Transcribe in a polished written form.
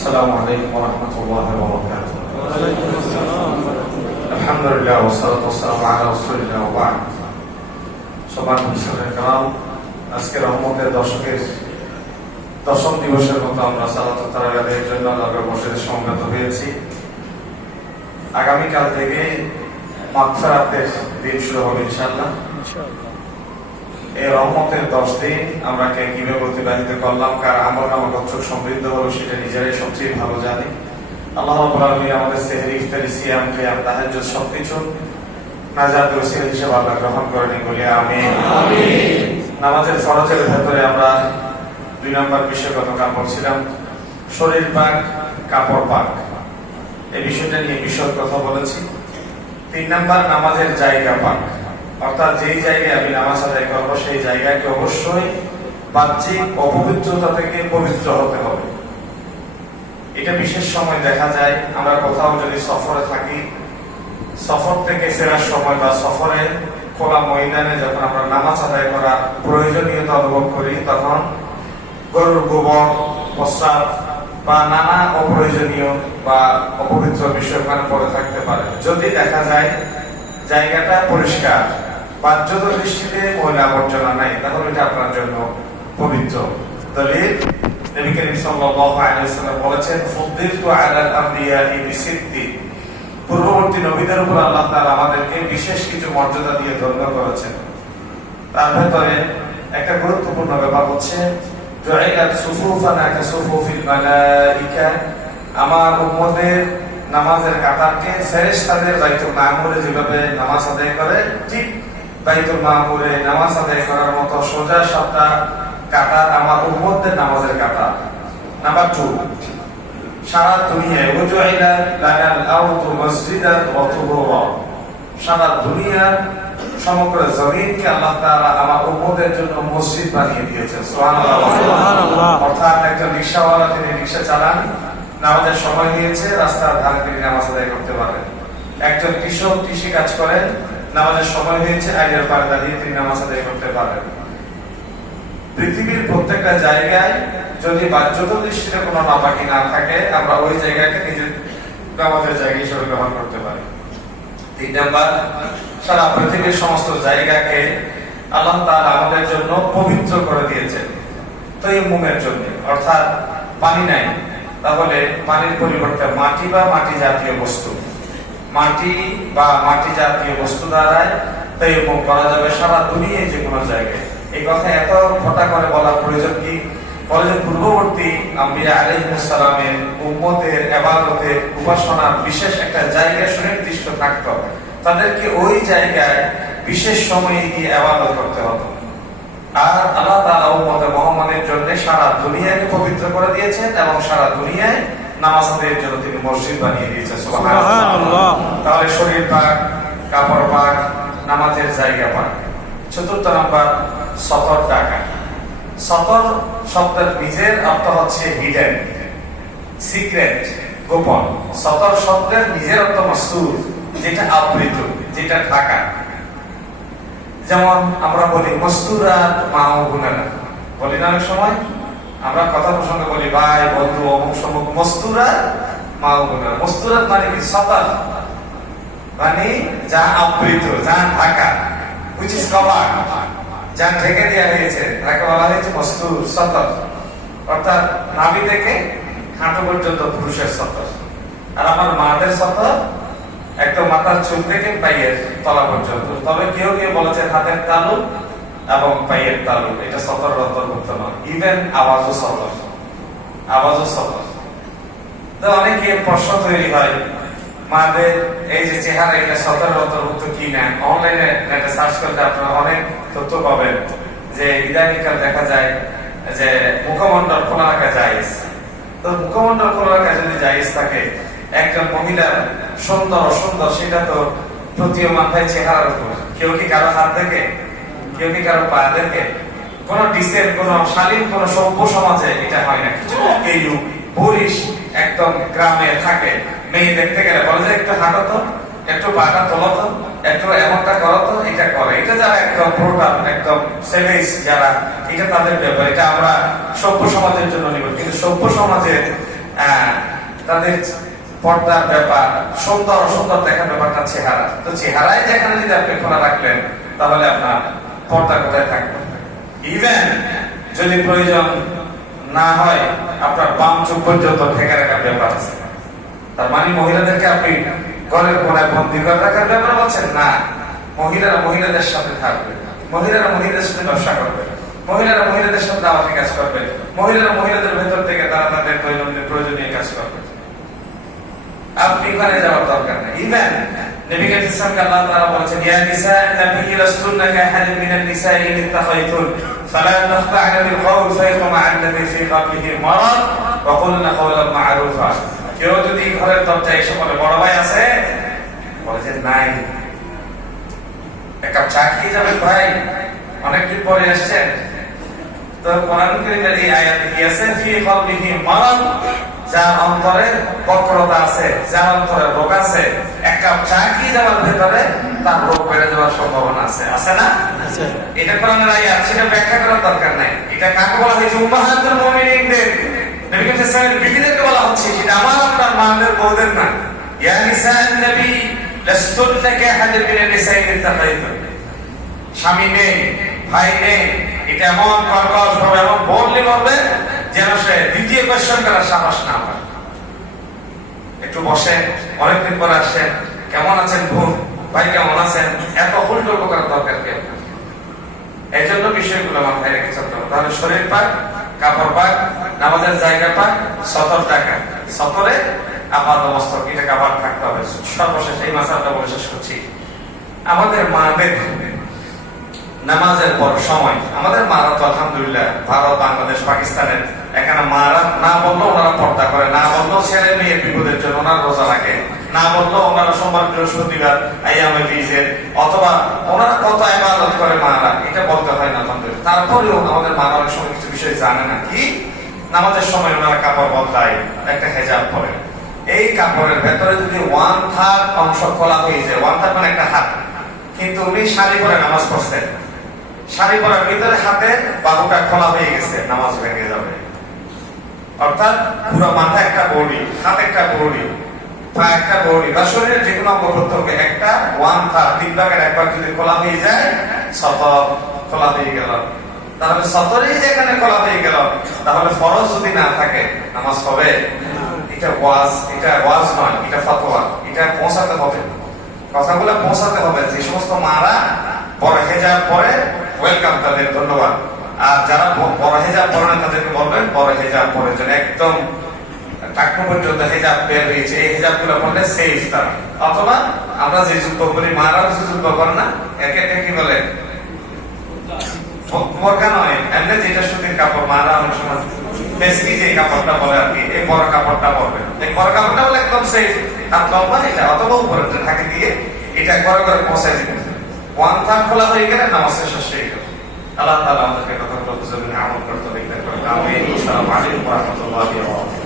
আসসালামু আলাইকুম ওয়া রাহমাতুল্লাহি ওয়া বারাকাতুহু। ওয়ালাইকুম আসসালাম। আলহামদুলিল্লাহ ওয়া সালাতু ওয়া সালামু আলা রাসূলিল্লাহ ওয়া বা'দ। সম্মানিত মুসলিম کرام, আজকে রহমতের দশকের দশম দিবসের মতো আমরা সালাতুত তারাবির জন্য আল্লাহর মসজিদে সমবেত হয়েছি। আগামীকাল থেকে মাগফিরাতের দিন শুরু হবে ইনশাআল্লাহ। এই রহমতের 10 দিন আমরা কিভাবে অতিবাহিত করলাম, কার আমল নামা কতটুকু সমৃদ্ধ হলো সেটা নিজেরাই সবচেয়ে ভালো জানি। আল্লাহ রাব্বুল আলামিন আমাদের সেহরি, ইফতারি, সিয়াম, কিয়াম, তাহাজ্জুদ সবকিছু নাজাতের ওসিলা হিসেবে আল্লাহ গ্রহণ করেন, বলি আমিন। নামাজের ফরজের ভেতরে আমরা 2 নম্বর বিষয় গতকাল বলছিলাম শরীর পাক, কাপড় পাক, এই বিষয়টা নিয়ে বিশদ কথা বলেছি। 3 নম্বর নামাজের জায়গা পাক, অর্থাৎ যেই জায়গায় আমি নামাজ আদায় করবো সেই জায়গাকে অবশ্যই বাহ্যিক অপবিত্রতা থেকে পবিত্র হতে হবে। এটা বিশেষ সময় দেখা যায়, আমরা কোথাও যদি সফরে থাকি, সফর থেকে ফেরার সময় বা সফরে খোলা ময়দানে যখন আমরা নামাজ আদায় করা প্রয়োজনীয়তা অনুভব করি, তখন গরুর গোবর, প্রস্রাব বা নানা অপ্রয়োজনীয় বা অপবিত্র বিষয় ওখানে পড়ে থাকতে পারে। যদি দেখা যায় জায়গাটা পরিষ্কার, বাহ্যত দৃষ্টিতে ময়লা আবর্জনা নাই, তাহলে এটা আপনার জন্য পবিত্র। দলিল, নবী করিম সাল্লাল্লাহু আলাইহি ওয়াসাল্লাম বলেছেন, ফুদ্দিলতু আলাল আমবিয়াই বিসিদ্দি, পূর্ববর্তী নবীদের উপর আল্লাহ তাআলা আমাদেরকে বিশেষ কিছু মর্যাদা দিয়ে ধন্য করেছেন। তার ভেতরে একটা গুরুত্বপূর্ণ ব্যাপার হচ্ছে জুইলাত সুফুফানা কাসুফুফিল মালাইকা, আমার উম্মতের নামাজের কাতারকে ফেরেশতাদের বাইতুল মামুরে যেভাবে নামাজ আদায় করে, ঠিক বাইতুল মামুরে নামাজ আদায় করার মতো সোজা সাপটা কাতার আমার উম্মতের নামাজের কাতার। নাম্বার 2, সারা দুনিয়ায় ওয়াজুইলা লানাল আরদু মসজিদান ওয়া তুহুরা, সারা দুনিয়ার সমগ্র জমিনকে আল্লাহ তাআলা আমার উম্মতের জন্য মসজিদ বানিয়ে দিয়েছেন। সুবহানাল্লাহ। অর্থাৎ একজন রিকশাওয়ালা, তিনি রিকশা চালান, নামাজের সময় হয়েছে, রাস্তার ধারে তিনি নামাজ আদায় করতে পারেন। একজন কৃষক কৃষি কাজ করেন, নামাজের সময় হয়েছে, আইনের পাড়ে দাঁড়িয়ে তিনি নামাজ আদায় করতে পারেন। পৃথিবীর প্রত্যেকটা জায়গায় যদি বাহ্যত দৃষ্টিতে কোনো নাপাকি না থাকে, আমরা ওই জায়গাকে নিজের নামাজের জায়গা হিসেবে গ্রহণ করতে পারি। 3 নাম্বার, সারা পৃথিবীর সমস্ত জায়গাকে আল্লাহ তাআলা আমাদের জন্য পবিত্র করে দিয়েছেন তায়াম্মুমের জন্য। অর্থাৎ পানি নাই, তাহলে পানির পরিবর্তে মাটি বা মাটি জাতীয় বস্তু, মাটি বা মাটি জাতীয় বস্তু দ্বারা তায়াম্মুম করা যাবে সারা দুনিয়ায় যে কোনো জায়গায়। এই কথা এত ফটা করে বলার প্রয়োজন কি? বলে যে পূর্ববর্তী আম্বিয়া আলাইহিস সালামের উম্মতের ইবাদতের উপাসনার বিশেষ একটা জায়গা সুনির্দিষ্ট থাকতো, তাদেরকে ওই জায়গায় বিশেষ সময়ে গিয়ে ইবাদত করতে হতো। আর আল্লাহ তাআলা উম্মতে মুহাম্মাদের জন্য সারা দুনিয়াকে পবিত্র করে দিয়েছেন এবং সারা দুনিয়ায় নামাজ আদায়ের জন্য তিনি মসজিদ বানিয়ে দিয়েছেন। সুবহানাল্লাহ। তাহলে শরীর পাক, কাপড় পাক, নামাজের জায়গা পাক। 4 নাম্বার, সতর ডাকা। সতর শব্দের নিজের অর্থ হচ্ছে হিডেন, সিক্রেট, গোপন। সতর শব্দের নিজের অর্থ মাসতুর, যেটা আবৃত, যেটা ঢাকা। যেমন আমরা বলি মস্তুরাত মাউগুনানা, বলি না অনেক সময় আমরা কথা প্রসঙ্গে বলি ভাই, বন্ধু, অমুক সমুক, মস্তুরাত মাউগুনানা। মস্তুরাত মানে কি? সতর মানে যা আবৃত, যা ঢাকা, which is covered, যা ঢেকে দেওয়া হয়েছে, তাকে বলা হয়েছে মস্তুর, সতর। অর্থাৎ নাভি থেকে হাঁটু পর্যন্ত পুরুষের সতর। আর আমার মাদের সতর একদম মাথার চুল থেকে পায়ের তলা পর্যন্ত। তবে কেউ কেউ বলেছে হাতের তালু এবং পায়ের তালু, এটা সতর অন্তর্ভুক্ত নয়। ইভেন আওয়াজও সতর, আওয়াজও সতর। তো অনেকে প্রশ্ন তৈরি হয়, মাদের এই যে চেহারা, এটা সতর অন্তর্ভুক্ত কি না? অনলাইনে নেটে সার্চ করলে আপনারা অনেক তথ্য পাবেন যে ইদানিংকাল দেখা যায় যে মুখমণ্ডল খোলা রাখা জায়েজ। তো মুখমণ্ডল খোলা রাখা যদি জায়েজ থাকে, একজন মহিলার সুন্দর অসুন্দর সেটা তো প্রতীয়মান হয় চেহারার উপর। কেউ কি কারো হাত দেখে? কেউ কি কারো পা দেখে? কোন ডিসেন্ট, কোন শালীন, কোন সভ্য সমাজে এটা হয় না। কিছু এই পুরুষ একদম গ্রামে থাকে, মেয়ে দেখতে গেলে বলে যে একটু হাঁটো তো, একটু পাটা তোলো তো, একটু এমনটা করো তো, এটা করে। এটা যারা একদম প্রোটাল, একদম সেভেজ যারা, এটা তাদের ব্যাপার। এটা আমরা সভ্য সমাজের জন্য নিব। কিন্তু সভ্য সমাজের তাদের পর্দার ব্যাপার, সুন্দর সুন্দর দেখার ব্যাপারটা চেহারা। তো চেহারায় যেখানে যদি আপনি খোলা রাখলেন তাহলে আপনার পর্দা কোথায় থাকবে? ইভেন যদি প্রয়োজন না হয় আপনার বাম চোখ পর্যন্ত ঢেকে রাখার ব্যাপার আছে। তার মানে মহিলাদেরকে আপনি ঘরের কোনায় বন্দি করে রাখার ব্যাপার বলছেন না। মহিলারা মহিলাদের সাথে থাকবে, মহিলারা মহিলাদের সাথে ব্যবসা করবে, মহিলারা মহিলাদের সাথে দাওয়াতি কাজ করবে, মহিলারা মহিলাদের ভেতর থেকে তারা তাদের প্রয়োজনীয় কাজ করবে। আপনি ওখানে যাওয়ার দরকার নেই। ইভেন নবী করিম সাল্লাল্লাহু আলাইহি ওয়াসাল্লাম বলেছেন, ইয়া নিসা নবী রাসূলুল্লাহ কাহাদিন মিনান নিসা ইন ইত্তাখাইতুন ফালা তাখতা'না বিল কওল ফায়াতমা আল্লাযী ফি কলবিহি মারাদ ওয়া কুলনা কওলান মা'রুফা। কেউ যদি ঘরের দরজায় এসে বলে, বড় ভাই আছে, বলে যে নাই, এক কাপ চা খেয়ে যাবেন ভাই, অনেকদিন পরে আসছেন। তো কোরআন কারীমের এই আয়াতে কি আছে? ফি কলবিহি মারাদ, যার অন্তরে বক্রতা আছে, যার অন্তরে রোগ আছে, এক কাপ চা খেয়ে যাওয়ার ভেতরে তার রোগ বেড়ে যাওয়ার সম্ভাবনা আছে, আছে না? এটা কোরআনের আয়াত, সেটা ব্যাখ্যা করার দরকার নাই। এটা কাকে বলা হয়েছে? উম্মাহাতুল মুমিনিনদের, নবী করিম সাল্লাল্লাহু আলাইহি ওয়াসাল্লাম বিবিদেরকে বলা হচ্ছে। সেটা আমার আপনার মাদের বউদের না। ইয়া নিসান নবী লাস্তুন্না কাহাদিন মিনান নিসাইন ইত্তাকাইতুন। স্বামী নেই, ভাই নেই, এটা এমন কর্কশ ভাবে এমন বললে বলবে যেন সে দ্বিতীয় কোয়েশ্চন করার সাহস না পায়। একটু বসে, অনেকদিন পরে আসছেন, কেমন আছেন বোন, ভাই কেমন আছেন, এত হুলটুল করার দরকার কি? এই জন্য বিষয়গুলো মাথায় রেখে চলতে হবে। তাহলে শরীর পাক, কাপড় পাক, নামাজের জায়গা পাক, সতর টাকা, সতরে আপাত অবস্থা এটা কাপড় থাকতে হবে। সর্বশেষ এই মাসালটা বলে শেষ করছি। আমাদের মাদের নামাজের পর সময়, আমাদের মারা তো আলহামদুলিল্লাহ ভারত, বাংলাদেশ, পাকিস্তানের এখানে মারা না বললেও ওনারা পর্দা করে, না বললেও ছেলে মেয়ে বিপদের জন্য ওনারা রোজা রাখে, না বললেও ওনারা সোমবার বৃহস্পতিবার আইয়ামে বীজের, অথবা ওনারা কত ইবাদত করে মারা, এটা বলতে হয় না আলহামদুলিল্লাহ। তারপরেও আমাদের মারা অনেক সময় কিছু বিষয় জানে না। কি? নামাজের সময় ওনারা কাপড় বদলায়, একটা হেজাব পরে। এই কাপড়ের ভেতরে যদি 1/3 অংশ খোলা হয়ে যায়, 1/3 মানে একটা হাত, কিন্তু উনি শাড়ি পরে নামাজ পড়ছেন, শাড়ি পরার ভিতরে হাতের বাহুটা খোলা হয়ে গেছে, নামাজ ভেঙে যাবে। অর্থাৎ পুরো মাথা একটা বডি, হাত একটা বডি, পা একটা বডি, বা শরীরের যে কোনো অঙ্গ প্রত্যঙ্গ একটা 1/3, 3 ভাগের 1 ভাগ যদি খোলা হয়ে যায়, সতর খোলা হয়ে গেল। তাহলে সতরেই যেখানে খোলা হয়ে গেল, তাহলে ফরজ যদি না থাকে নামাজ হবে? এটা ওয়াজ নয়, এটা ফতোয়া। এটা পৌঁছাতে হবে, কথাগুলো পৌঁছাতে হবে। যে সমস্ত মারা বড় হেজাব পরে, ওয়েলকাম, তাদের ধন্যবাদ। আর যারা বড় হেজাব পরে না তাদেরকে বলবেন বড় হেজাব পরে, যেন একদম টাকনো পর্যন্ত হেজাব বের হয়েছে, এই হেজাব গুলো পড়লে সেফ তারা। অথবা আমরা যে যুদ্ধ করি, মারাও কিছু যুদ্ধ করে না, একে কি বলে বোরকা নয়, এমনি যেটা সুতির কাপড়, মারা অনেক সময় বেসিক যে কাপড়টা বলে আর কি, এই বড় কাপড়টা পরবে। এই বড় কাপড়টা বলে একদম সেফ, আর লম্বা এটা, অথবা উপরে ঢাকে দিয়ে এটা করে করে পৌঁছাই দিবে। 1/3 খোলা হয়ে গেলে নামাজ শেষ হয়ে গেল। আল্লাহ তাআলা আমাদেরকে কথাগুলো বুঝে আমল করতে হবে। আসসালামু আলাইকুম ওয়া রাহমাতুল্লাহি ওয়া বারাকাতুহু।